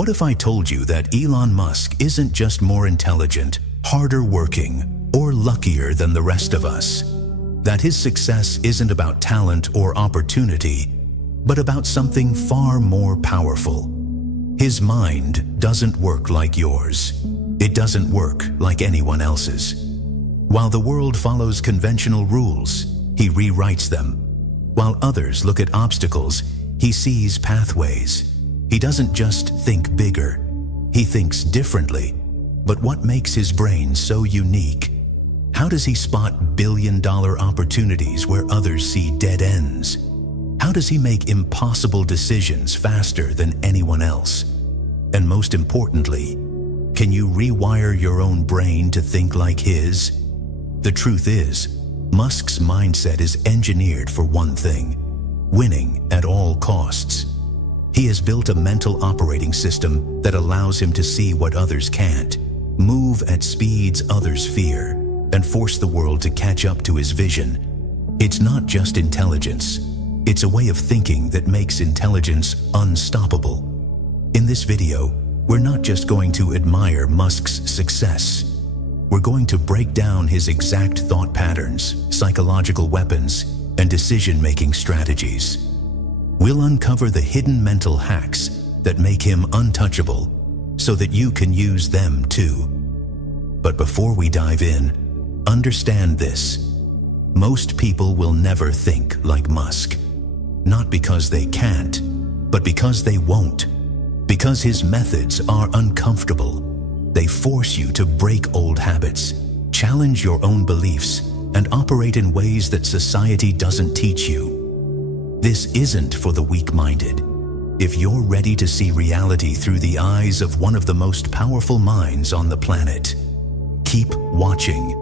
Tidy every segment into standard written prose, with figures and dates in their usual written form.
What if I told you that Elon Musk isn't just more intelligent, harder working, or luckier than the rest of us? That his success isn't about talent or opportunity, but about something far more powerful. His mind doesn't work like yours. It doesn't work like anyone else's. While the world follows conventional rules, he rewrites them. While others look at obstacles, he sees pathways. He doesn't just think bigger, he thinks differently. But what makes his brain so unique? How does he spot billion-dollar opportunities where others see dead ends? How does he make impossible decisions faster than anyone else? And most importantly, can you rewire your own brain to think like his? The truth is, Musk's mindset is engineered for one thing: winning at all costs. He has built a mental operating system that allows him to see what others can't, move at speeds others fear, and force the world to catch up to his vision. It's not just intelligence. It's a way of thinking that makes intelligence unstoppable. In this video, we're not just going to admire Musk's success. We're going to break down his exact thought patterns, psychological weapons, and decision-making strategies. We'll uncover the hidden mental hacks that make him untouchable so that you can use them too. But before we dive in, understand this: most people will never think like Musk. Not because they can't, but because they won't. Because his methods are uncomfortable. They force you to break old habits, challenge your own beliefs, and operate in ways that society doesn't teach you. This isn't for the weak-minded. If you're ready to see reality through the eyes of one of the most powerful minds on the planet, keep watching.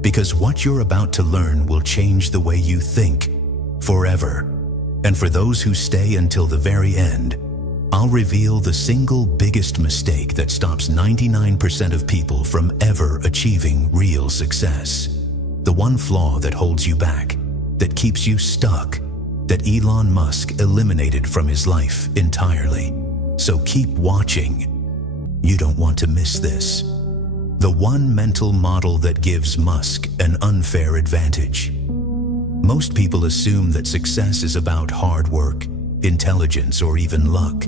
Because what you're about to learn will change the way you think forever. And for those who stay until the very end, I'll reveal the single biggest mistake that stops 99% of people from ever achieving real success. The one flaw that holds you back, that keeps you stuck, that Elon Musk eliminated from his life entirely. So keep watching. You don't want to miss this. The one mental model that gives Musk an unfair advantage. Most people assume that success is about hard work, intelligence, or even luck.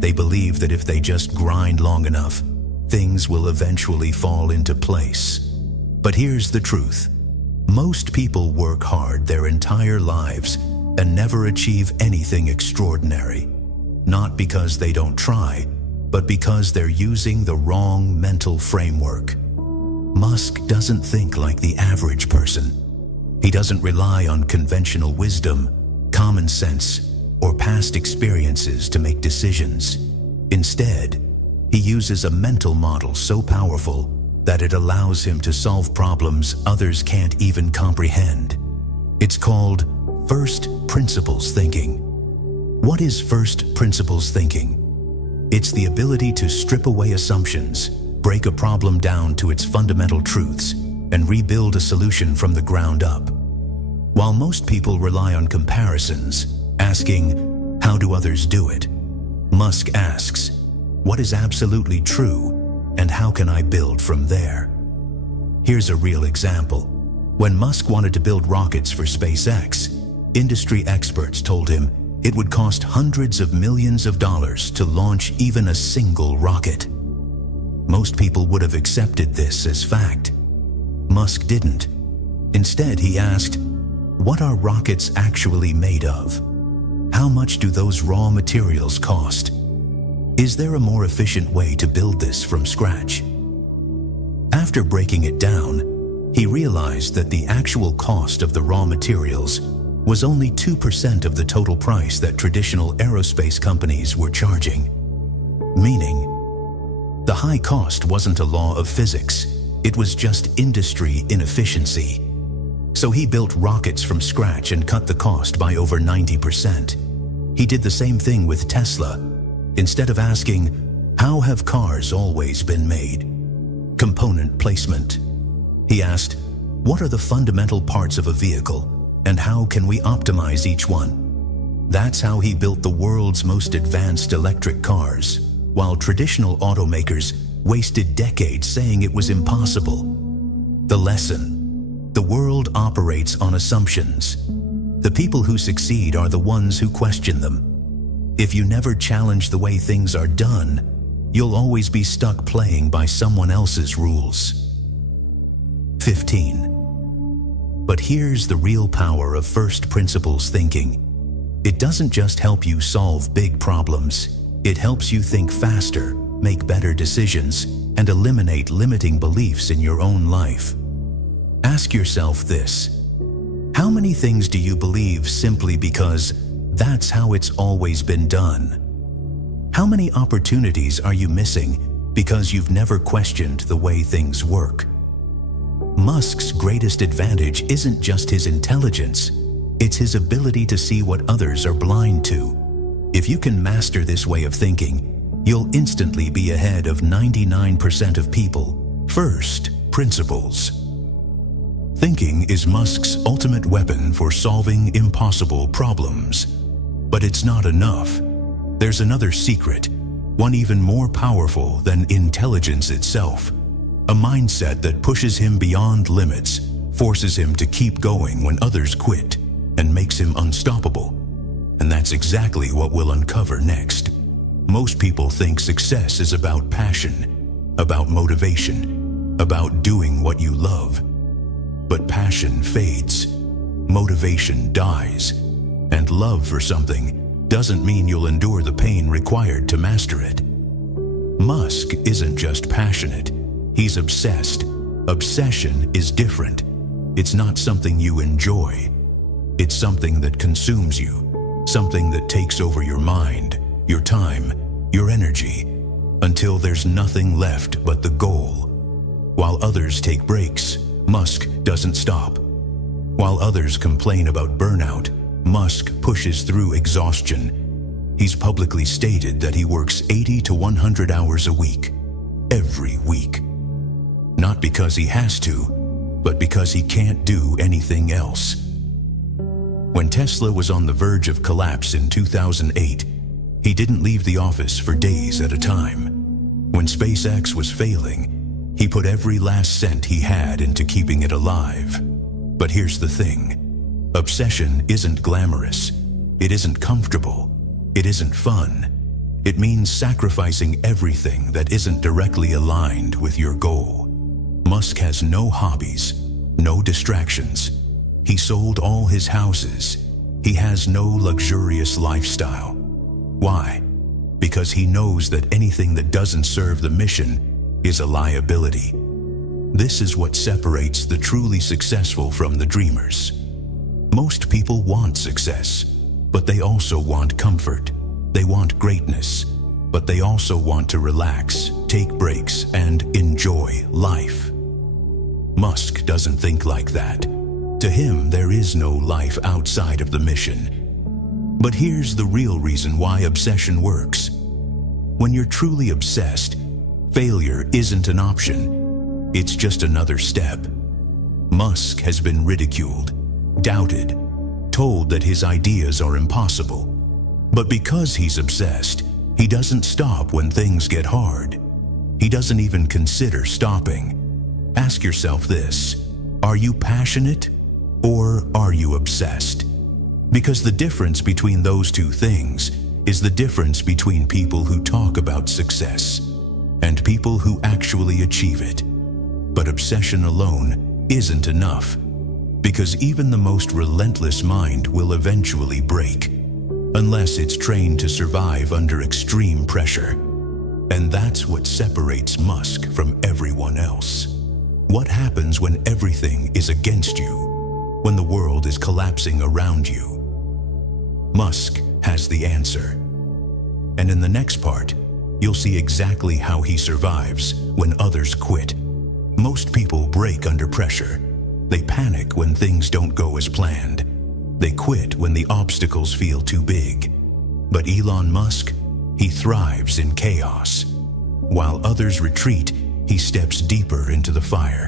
They believe that if they just grind long enough, things will eventually fall into place. But here's the truth. Most people work hard their entire lives and never achieve anything extraordinary. Not because they don't try, but because they're using the wrong mental framework. Musk doesn't think like the average person. He doesn't rely on conventional wisdom, common sense, or past experiences to make decisions. Instead, he uses a mental model so powerful that it allows him to solve problems others can't even comprehend. It's called first principles thinking. What is first principles thinking? It's the ability to strip away assumptions, break a problem down to its fundamental truths, and rebuild a solution from the ground up. While most people rely on comparisons, asking, how do others do it? Musk asks, what is absolutely true, and how can I build from there? Here's a real example. When Musk wanted to build rockets for SpaceX, industry experts told him it would cost hundreds of millions of dollars to launch even a single rocket. Most people would have accepted this as fact. Musk didn't. Instead, he asked, what are rockets actually made of? How much do those raw materials cost? Is there a more efficient way to build this from scratch? After breaking it down, he realized that the actual cost of the raw materials was only 2% of the total price that traditional aerospace companies were charging. Meaning, the high cost wasn't a law of physics, it was just industry inefficiency. So he built rockets from scratch and cut the cost by over 90%. He did the same thing with Tesla. Instead of asking, how have cars always been made? Component placement. He asked, what are the fundamental parts of a vehicle, and how can we optimize each one? That's how he built the world's most advanced electric cars, while traditional automakers wasted decades saying it was impossible. The lesson: the world operates on assumptions. The people who succeed are the ones who question them. If you never challenge the way things are done, you'll always be stuck playing by someone else's rules. 15. But here's the real power of first principles thinking. It doesn't just help you solve big problems. It helps you think faster, make better decisions, and eliminate limiting beliefs in your own life. Ask yourself this: how many things do you believe simply because that's how it's always been done? How many opportunities are you missing because you've never questioned the way things work? Musk's greatest advantage isn't just his intelligence, it's his ability to see what others are blind to. If you can master this way of thinking, you'll instantly be ahead of 99% of people. First, principles. Thinking is Musk's ultimate weapon for solving impossible problems. But it's not enough. There's another secret, one even more powerful than intelligence itself. A mindset that pushes him beyond limits, forces him to keep going when others quit, and makes him unstoppable. And that's exactly what we'll uncover next. Most people think success is about passion, about motivation, about doing what you love. But passion fades, motivation dies, and love for something doesn't mean you'll endure the pain required to master it. Musk isn't just passionate, he's obsessed. Obsession is different. It's not something you enjoy. It's something that consumes you, something that takes over your mind, your time, your energy, until there's nothing left but the goal. While others take breaks, Musk doesn't stop. While others complain about burnout, Musk pushes through exhaustion. He's publicly stated that he works 80 to 100 hours a week, every week. Not because he has to, but because he can't do anything else. When Tesla was on the verge of collapse in 2008, he didn't leave the office for days at a time. When SpaceX was failing, he put every last cent he had into keeping it alive. But here's the thing. Obsession isn't glamorous. It isn't comfortable. It isn't fun. It means sacrificing everything that isn't directly aligned with your goal. Musk has no hobbies, no distractions. He sold all his houses. He has no luxurious lifestyle. Why? Because he knows that anything that doesn't serve the mission is a liability. This is what separates the truly successful from the dreamers. Most people want success, but they also want comfort. They want greatness, but they also want to relax, take breaks, and enjoy life. Musk doesn't think like that. To him, there is no life outside of the mission. But here's the real reason why obsession works. When you're truly obsessed, failure isn't an option. It's just another step. Musk has been ridiculed, doubted, told that his ideas are impossible. But because he's obsessed, he doesn't stop when things get hard. He doesn't even consider stopping. Ask yourself this: are you passionate or are you obsessed? Because the difference between those two things is the difference between people who talk about success and people who actually achieve it. But obsession alone isn't enough, because even the most relentless mind will eventually break, unless it's trained to survive under extreme pressure. And that's what separates Musk from everyone else. What happens when everything is against you? When the world is collapsing around you? Musk has the answer. And in the next part, you'll see exactly how he survives when others quit. Most people break under pressure. They panic when things don't go as planned. They quit when the obstacles feel too big. But Elon Musk, he thrives in chaos. While others retreat, he steps deeper into the fire.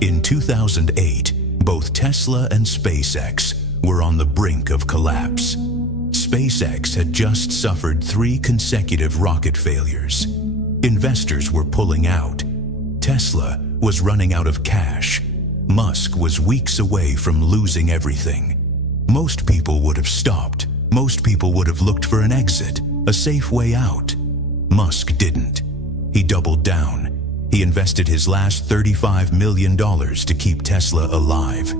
In 2008, both Tesla and SpaceX were on the brink of collapse. SpaceX had just suffered 3 consecutive rocket failures. Investors were pulling out. Tesla was running out of cash. Musk was weeks away from losing everything. Most people would have stopped. Most people would have looked for an exit, a safe way out. Musk didn't. He doubled down. He invested his last $35 million to keep Tesla alive.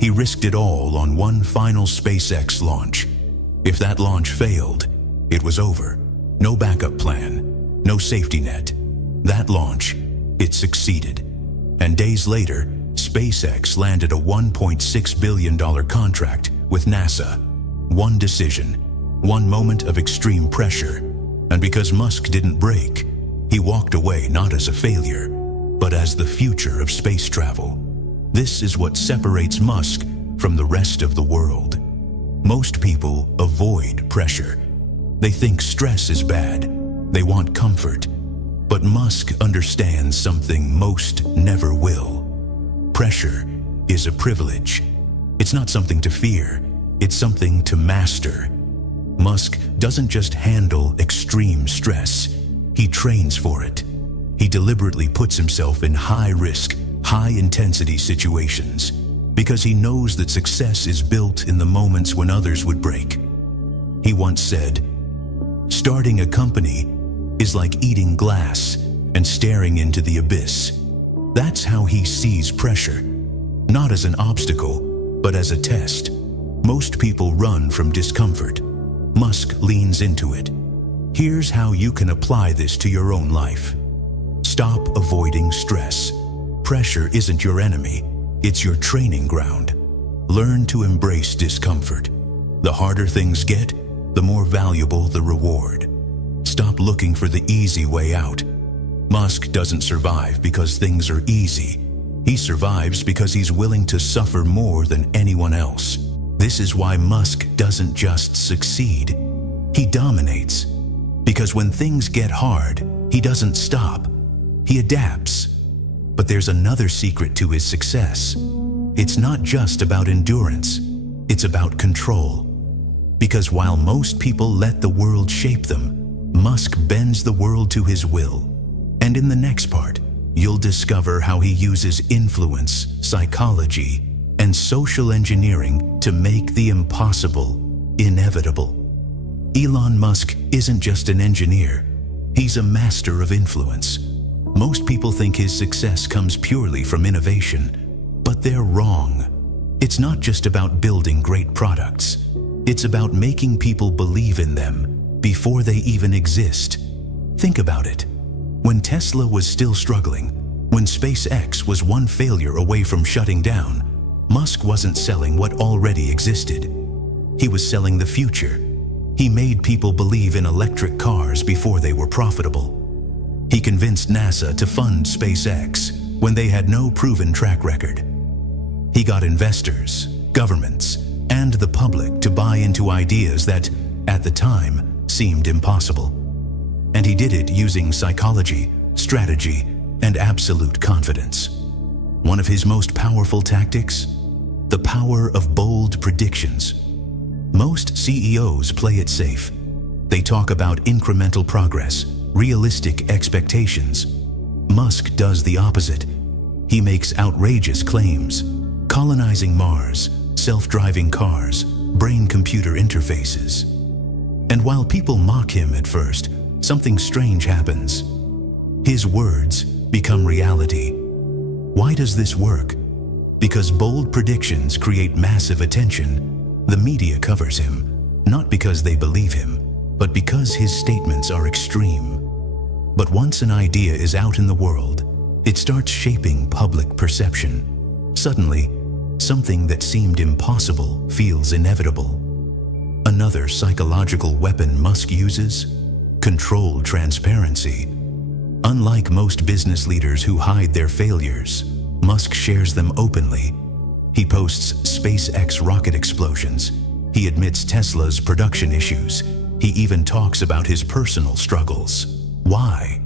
He risked it all on one final SpaceX launch. If that launch failed, it was over. No backup plan, no safety net. That launch, it succeeded. And days later, SpaceX landed a $1.6 billion contract with NASA. One decision, one moment of extreme pressure. And because Musk didn't break, he walked away not as a failure, but as the future of space travel. This is what separates Musk from the rest of the world. Most people avoid pressure. They think stress is bad. They want comfort. But Musk understands something most never will. Pressure is a privilege. It's not something to fear. It's something to master. Musk doesn't just handle extreme stress. He trains for it. He deliberately puts himself in high-risk, high-intensity situations because he knows that success is built in the moments when others would break. He once said, "Starting a company is like eating glass and staring into the abyss." That's how he sees pressure, not as an obstacle, but as a test. Most people run from discomfort. Musk leans into it. Here's how you can apply this to your own life. Stop avoiding stress. Pressure isn't your enemy, it's your training ground. Learn to embrace discomfort. The harder things get, the more valuable the reward. Stop looking for the easy way out. Musk doesn't survive because things are easy. He survives because he's willing to suffer more than anyone else. This is why Musk doesn't just succeed. He dominates. Because when things get hard, he doesn't stop. He adapts. But there's another secret to his success. It's not just about endurance. It's about control. Because while most people let the world shape them, Musk bends the world to his will. And in the next part, you'll discover how he uses influence, psychology, and social engineering to make the impossible inevitable. Elon Musk isn't just an engineer. He's a master of influence. Most people think his success comes purely from innovation, but they're wrong. It's not just about building great products. It's about making people believe in them before they even exist. Think about it. When Tesla was still struggling, when SpaceX was one failure away from shutting down, Musk wasn't selling what already existed. He was selling the future. He made people believe in electric cars before they were profitable. He convinced NASA to fund SpaceX when they had no proven track record. He got investors, governments, and the public to buy into ideas that, at the time, seemed impossible. And he did it using psychology, strategy, and absolute confidence. One of his most powerful tactics? The power of bold predictions. Most CEOs play it safe. They talk about incremental progress, realistic expectations. Musk does the opposite. He makes outrageous claims, colonizing Mars, self-driving cars, brain-computer interfaces. And while people mock him at first, something strange happens. His words become reality. Why does this work? Because bold predictions create massive attention. The media covers him, not because they believe him, but because his statements are extreme. But once an idea is out in the world, it starts shaping public perception. Suddenly, something that seemed impossible feels inevitable. Another psychological weapon Musk uses? Controlled transparency. Unlike most business leaders who hide their failures, Musk shares them openly. He posts SpaceX rocket explosions. He admits Tesla's production issues. He even talks about his personal struggles. Why?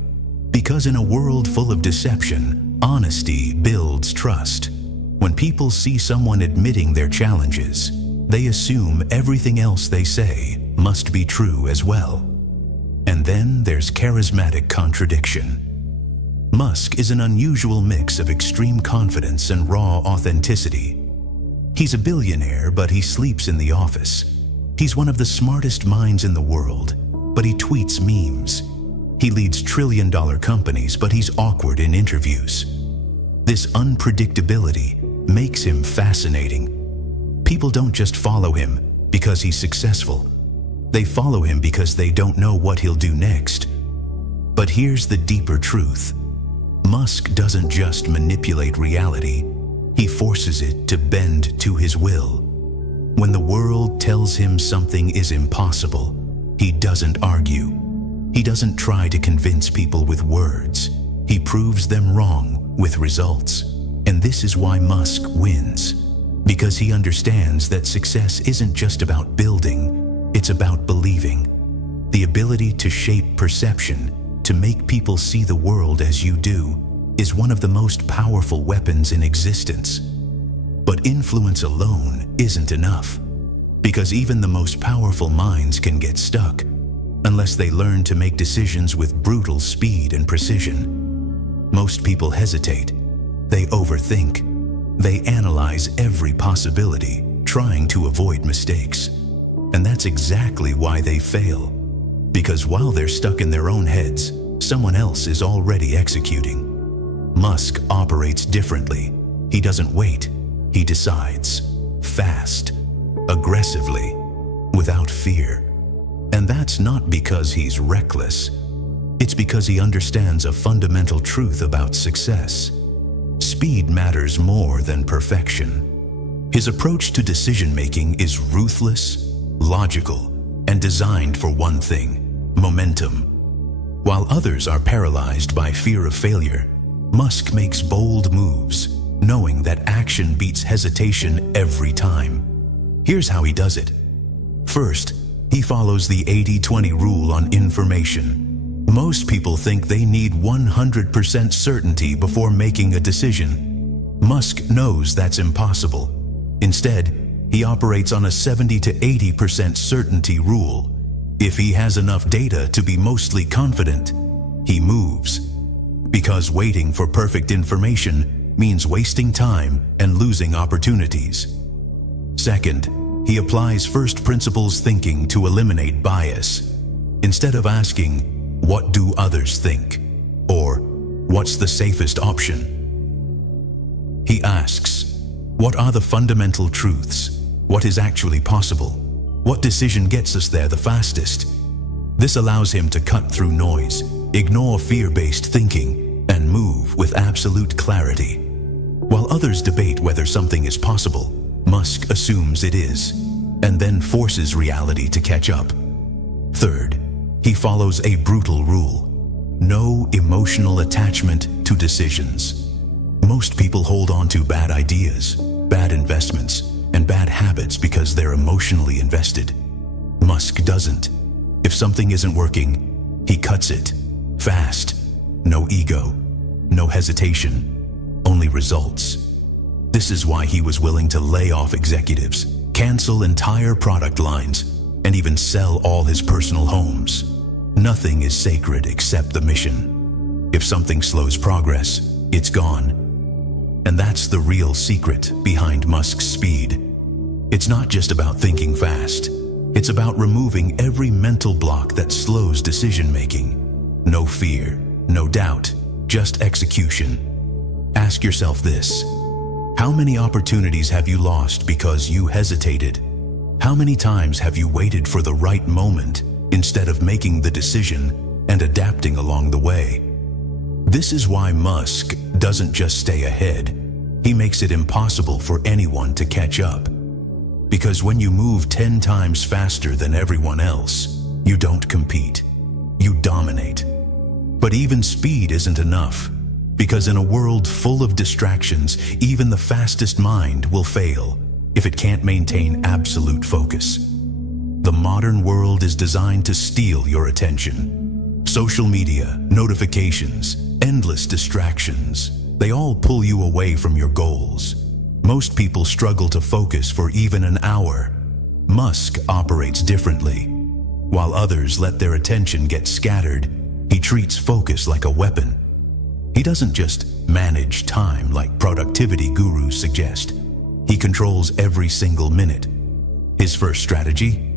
Because in a world full of deception, honesty builds trust. When people see someone admitting their challenges, they assume everything else they say must be true as well. And then there's charismatic contradiction. Musk is an unusual mix of extreme confidence and raw authenticity. He's a billionaire, but he sleeps in the office. He's one of the smartest minds in the world, but he tweets memes. He leads trillion-dollar companies, but he's awkward in interviews. This unpredictability makes him fascinating. People don't just follow him because he's successful. They follow him because they don't know what he'll do next. But here's the deeper truth. Musk doesn't just manipulate reality. He forces it to bend to his will. When the world tells him something is impossible, he doesn't argue. He doesn't try to convince people with words. He proves them wrong with results. And this is why Musk wins. Because he understands that success isn't just about building, it's about believing. The ability to shape perception, to make people see the world as you do, is one of the most powerful weapons in existence. But influence alone isn't enough. Because even the most powerful minds can get stuck unless they learn to make decisions with brutal speed and precision. Most people hesitate. They overthink. They analyze every possibility, trying to avoid mistakes. And that's exactly why they fail. Because while they're stuck in their own heads, someone else is already executing. Musk operates differently. He doesn't wait. He decides. Fast. Aggressively. Without fear. And that's not because he's reckless. It's because he understands a fundamental truth about success. Speed matters more than perfection. His approach to decision-making is ruthless, logical, and designed for one thing: momentum. While others are paralyzed by fear of failure, Musk makes bold moves, knowing that action beats hesitation every time. Here's how he does it. First, he follows the 80-20 rule on information. Most people think they need 100% certainty before making a decision. Musk knows that's impossible. Instead, he operates on a 70 to 80% certainty rule. If he has enough data to be mostly confident, he moves. Because waiting for perfect information means wasting time and losing opportunities. Second, he applies first principles thinking to eliminate bias. Instead of asking, "What do others think?" or "What's the safest option?" he asks, "What are the fundamental truths? What is actually possible? What decision gets us there the fastest?" This allows him to cut through noise, ignore fear-based thinking, and move with absolute clarity. While others debate whether something is possible, Musk assumes it is, and then forces reality to catch up. Third, he follows a brutal rule: no emotional attachment to decisions. Most people hold on to bad ideas, bad investments, and bad habits because they're emotionally invested. Musk doesn't. If something isn't working, he cuts it. Fast. No ego. No hesitation. Only results. This is why he was willing to lay off executives, cancel entire product lines, and even sell all his personal homes. Nothing is sacred except the mission. If something slows progress, it's gone. And that's the real secret behind Musk's speed. It's not just about thinking fast. It's about removing every mental block that slows decision-making. No fear, no doubt, just execution. Ask yourself this: how many opportunities have you lost because you hesitated? How many times have you waited for the right moment instead of making the decision and adapting along the way? This is why Musk doesn't just stay ahead. He makes it impossible for anyone to catch up. Because when you move 10 times faster than everyone else, you don't compete. You dominate. But even speed isn't enough. Because in a world full of distractions, even the fastest mind will fail if it can't maintain absolute focus. The modern world is designed to steal your attention. Social media, notifications, endless distractions, they all pull you away from your goals. Most people struggle to focus for even an hour. Musk operates differently. While others let their attention get scattered, he treats focus like a weapon. He doesn't just manage time like productivity gurus suggest. He controls every single minute. His first strategy?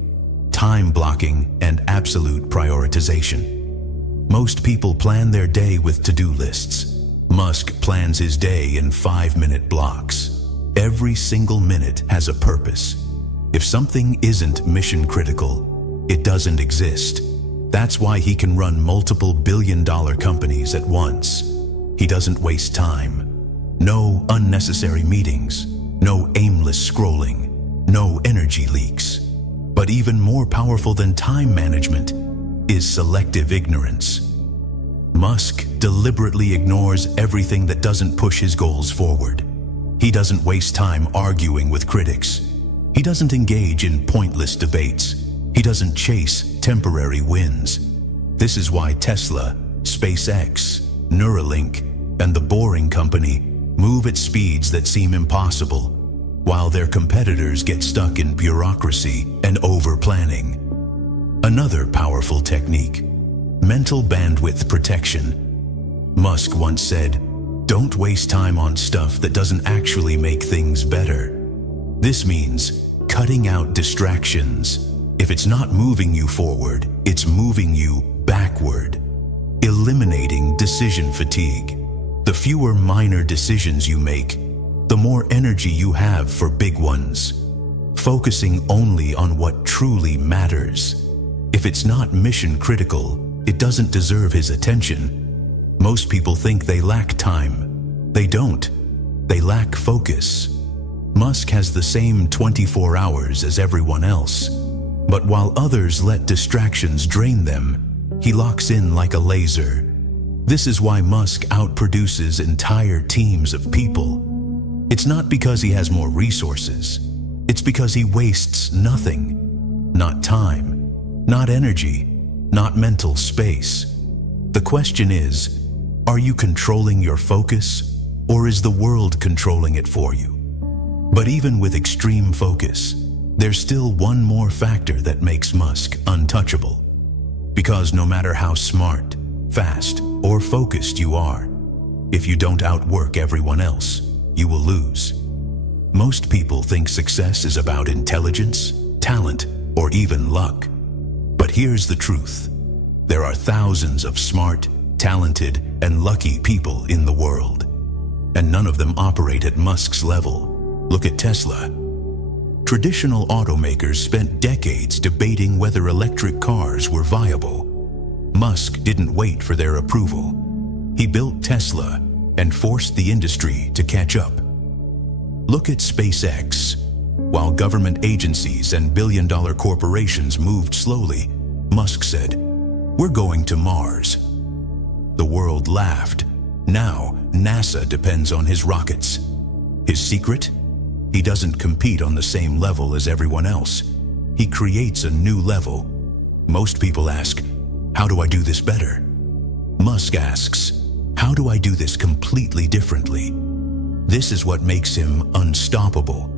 Time blocking and absolute prioritization. Most people plan their day with to-do lists. Musk plans his day in 5-minute blocks. Every single minute has a purpose. If something isn't mission critical, it doesn't exist. That's why he can run multiple billion-dollar companies at once. He doesn't waste time. No unnecessary meetings, no aimless scrolling, no energy leaks. But even more powerful than time management is selective ignorance. Musk deliberately ignores everything that doesn't push his goals forward. He doesn't waste time arguing with critics. He doesn't engage in pointless debates. He doesn't chase temporary wins. This is why Tesla, SpaceX, Neuralink, and the Boring Company move at speeds that seem impossible, while their competitors get stuck in bureaucracy and over-planning. Another powerful technique: mental bandwidth protection. Musk once said, "Don't waste time on stuff that doesn't actually make things better." This means cutting out distractions. If it's not moving you forward, it's moving you backward. Eliminating decision fatigue. The fewer minor decisions you make, the more energy you have for big ones. Focusing only on what truly matters. If it's not mission critical, it doesn't deserve his attention. Most people think they lack time. They don't. They lack focus. Musk has the same 24 hours as everyone else. But while others let distractions drain them, he locks in like a laser. This is why Musk outproduces entire teams of people. It's not because he has more resources. It's because he wastes nothing. Not time, not energy, not mental space. The question is, are you controlling your focus, or is the world controlling it for you? But even with extreme focus, there's still one more factor that makes Musk untouchable. Because no matter how smart, fast, or focused you are, if you don't outwork everyone else, you will lose. Most people think success is about intelligence, talent, or even luck. But here's the truth. There are thousands of smart, talented, and lucky people in the world. And none of them operate at Musk's level. Look at Tesla. Traditional automakers spent decades debating whether electric cars were viable. Musk didn't wait for their approval. He built Tesla and forced the industry to catch up. Look at SpaceX. While government agencies and billion-dollar corporations moved slowly, Musk said, "We're going to Mars." The world laughed. Now, NASA depends on his rockets. His secret? He doesn't compete on the same level as everyone else. He creates a new level. Most people ask, "How do I do this better?" Musk asks, "How do I do this completely differently?" This is what makes him unstoppable.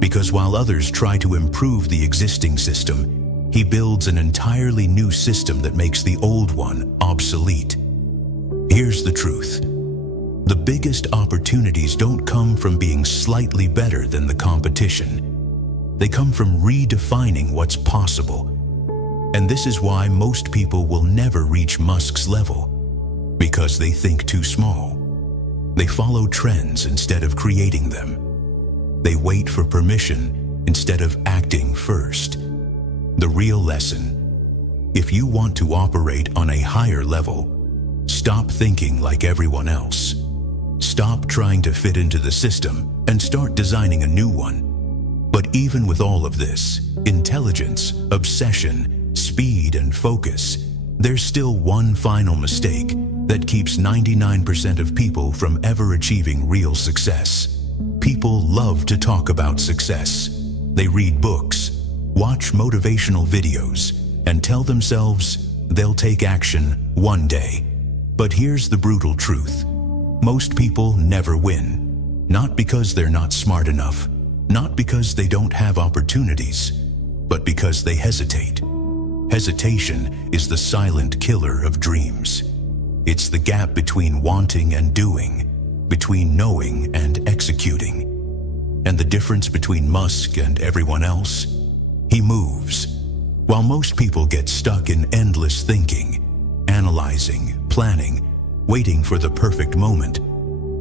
Because while others try to improve the existing system, he builds an entirely new system that makes the old one obsolete. Here's the truth. The biggest opportunities don't come from being slightly better than the competition. They come from redefining what's possible. And this is why most people will never reach Musk's level. Because they think too small. They follow trends instead of creating them. They wait for permission instead of acting first. The real lesson: if you want to operate on a higher level, stop thinking like everyone else. Stop trying to fit into the system and start designing a new one. But even with all of this, intelligence, obsession, speed, and focus, there's still one final mistake that keeps 99% of people from ever achieving real success. People love to talk about success. They read books, watch motivational videos, and tell themselves they'll take action one day. But here's the brutal truth. Most people never win. Not because they're not smart enough, not because they don't have opportunities, but because they hesitate. Hesitation is the silent killer of dreams. It's the gap between wanting and doing, between knowing and executing. And the difference between Musk and everyone else? He moves. While most people get stuck in endless thinking, analyzing, planning, waiting for the perfect moment,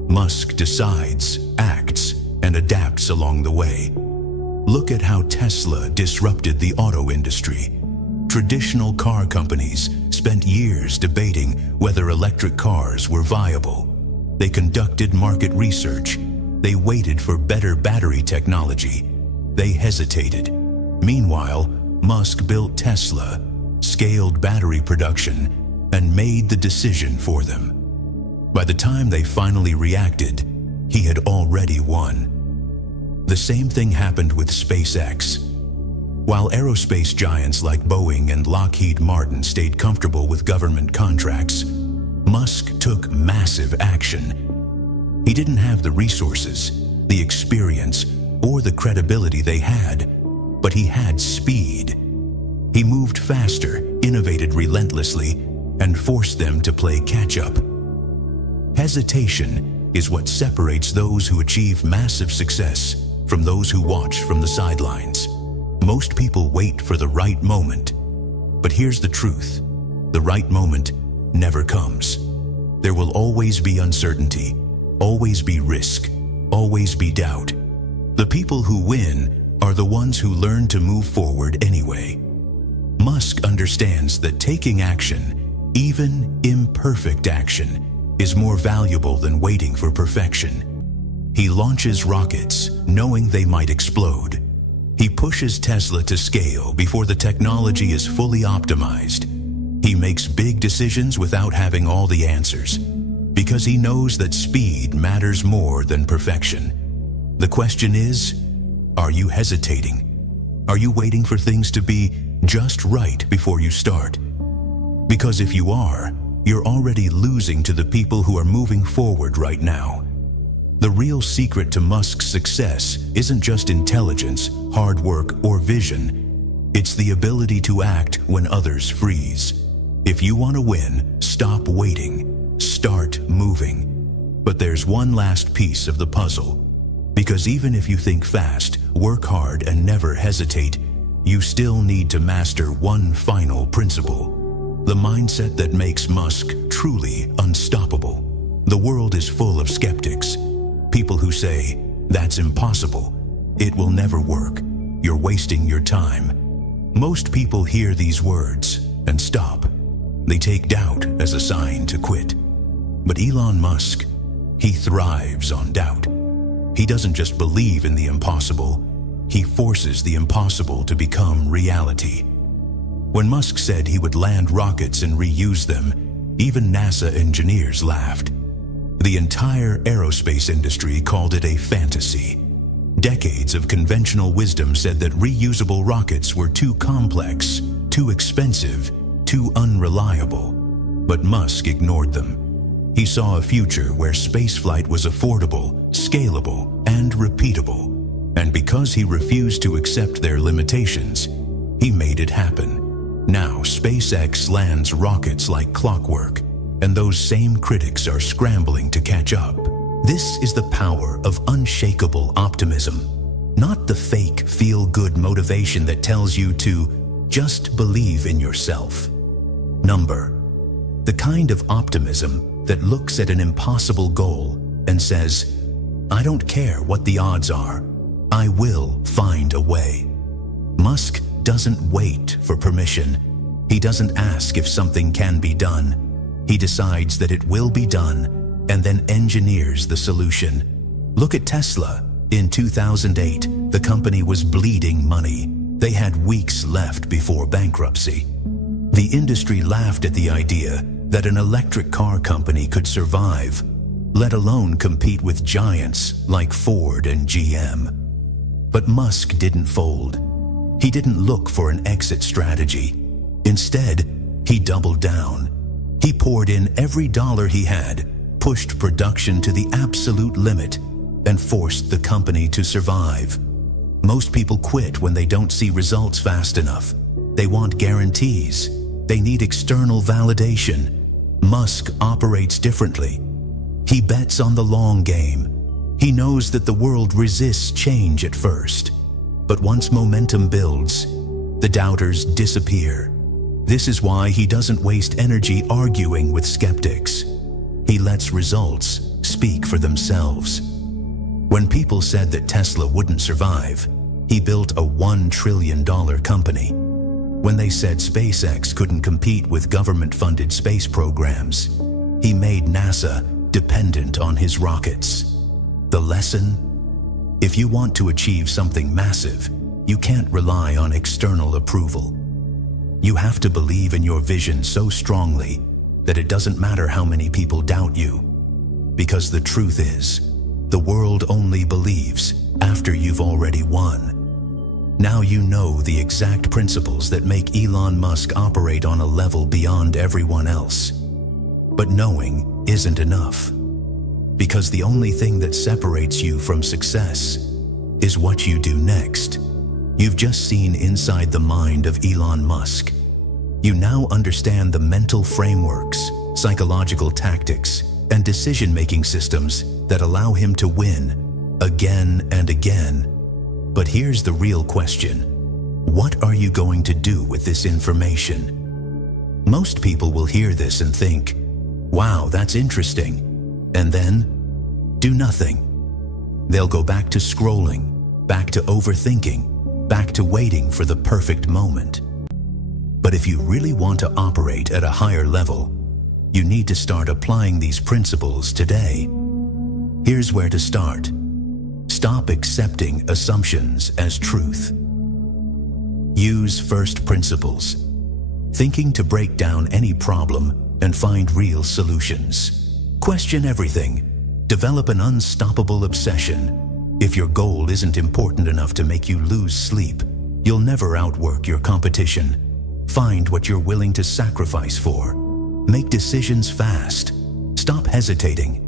Musk decides, acts, and adapts along the way. Look at how Tesla disrupted the auto industry. Traditional car companies spent years debating whether electric cars were viable. They conducted market research. They waited for better battery technology. They hesitated. Meanwhile, Musk built Tesla, scaled battery production, and made the decision for them. By the time they finally reacted, he had already won. The same thing happened with SpaceX. While aerospace giants like Boeing and Lockheed Martin stayed comfortable with government contracts, Musk took massive action. He didn't have the resources, the experience, or the credibility they had, but he had speed. He moved faster, innovated relentlessly, and forced them to play catch-up. Hesitation is what separates those who achieve massive success from those who watch from the sidelines. Most people wait for the right moment. But here's the truth. The right moment never comes. There will always be uncertainty, always be risk, always be doubt. The people who win are the ones who learn to move forward anyway. Musk understands that taking action, even imperfect action, is more valuable than waiting for perfection. He launches rockets knowing they might explode. He pushes Tesla to scale before the technology is fully optimized. He makes big decisions without having all the answers, because he knows that speed matters more than perfection. The question is, are you hesitating? Are you waiting for things to be just right before you start? Because if you are, you're already losing to the people who are moving forward right now. The real secret to Musk's success isn't just intelligence, hard work, or vision. It's the ability to act when others freeze. If you want to win, stop waiting. Start moving. But there's one last piece of the puzzle. Because even if you think fast, work hard, and never hesitate, you still need to master one final principle. The mindset that makes Musk truly unstoppable. The world is full of skeptics. People who say, "That's impossible. It will never work. You're wasting your time." Most people hear these words and stop. They take doubt as a sign to quit. But Elon Musk, he thrives on doubt. He doesn't just believe in the impossible, he forces the impossible to become reality. When Musk said he would land rockets and reuse them, even NASA engineers laughed. The entire aerospace industry called it a fantasy. Decades of conventional wisdom said that reusable rockets were too complex, too expensive, too unreliable. But Musk ignored them. He saw a future where spaceflight was affordable, scalable, and repeatable. And because he refused to accept their limitations, he made it happen. Now SpaceX lands rockets like clockwork, and those same critics are scrambling to catch up. This is the power of unshakable optimism, not the fake feel-good motivation that tells you to just believe in yourself. The kind of optimism that looks at an impossible goal and says, "I don't care what the odds are, I will find a way." Musk doesn't wait for permission. He doesn't ask if something can be done. He decides that it will be done and then engineers the solution. Look at Tesla. In 2008, the company was bleeding money. They had weeks left before bankruptcy. The industry laughed at the idea that an electric car company could survive, let alone compete with giants like Ford and GM. But Musk didn't fold. He didn't look for an exit strategy. Instead, he doubled down. He poured in every dollar he had, pushed production to the absolute limit, and forced the company to survive. Most people quit when they don't see results fast enough. They want guarantees. They need external validation. Musk operates differently. He bets on the long game. He knows that the world resists change at first. But once momentum builds, the doubters disappear. This is why he doesn't waste energy arguing with skeptics. He lets results speak for themselves. When people said that Tesla wouldn't survive, he built a $1 trillion company. When they said SpaceX couldn't compete with government-funded space programs, he made NASA dependent on his rockets. The lesson? If you want to achieve something massive, you can't rely on external approval. You have to believe in your vision so strongly that it doesn't matter how many people doubt you. Because the truth is, the world only believes after you've already won. Now you know the exact principles that make Elon Musk operate on a level beyond everyone else. But knowing isn't enough. Because the only thing that separates you from success is what you do next. You've just seen inside the mind of Elon Musk. You now understand the mental frameworks, psychological tactics, and decision-making systems that allow him to win again and again. But here's the real question. What are you going to do with this information? Most people will hear this and think, wow, that's interesting, and then do nothing. They'll go back to scrolling, back to overthinking, back to waiting for the perfect moment. But if you really want to operate at a higher level, you need to start applying these principles today. Here's where to start. Stop accepting assumptions as truth. Use first principles, thinking to break down any problem and find real solutions. Question everything. Develop an unstoppable obsession. If your goal isn't important enough to make you lose sleep, you'll never outwork your competition. Find what you're willing to sacrifice for. Make decisions fast. Stop hesitating.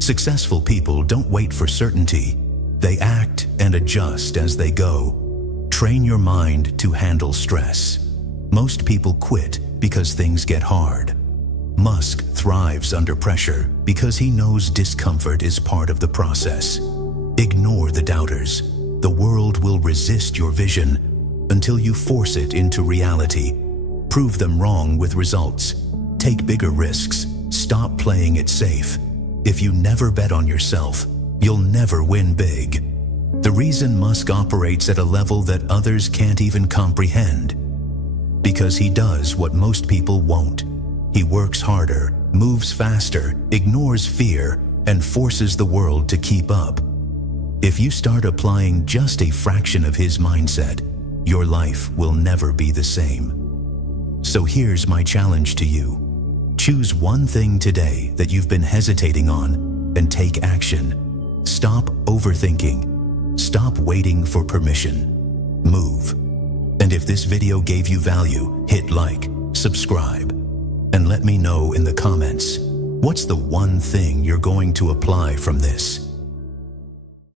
Successful people don't wait for certainty. They act and adjust as they go. Train your mind to handle stress. Most people quit because things get hard. Musk thrives under pressure because he knows discomfort is part of the process. Ignore the doubters. The world will resist your vision until you force it into reality. Prove them wrong with results. Take bigger risks. Stop playing it safe. If you never bet on yourself, you'll never win big. The reason Musk operates at a level that others can't even comprehend, because he does what most people won't. He works harder, moves faster, ignores fear, and forces the world to keep up. If you start applying just a fraction of his mindset, your life will never be the same. So here's my challenge to you. Choose one thing today that you've been hesitating on and take action. Stop overthinking. Stop waiting for permission. Move. And if this video gave you value, hit like, subscribe, and let me know in the comments, what's the one thing you're going to apply from this?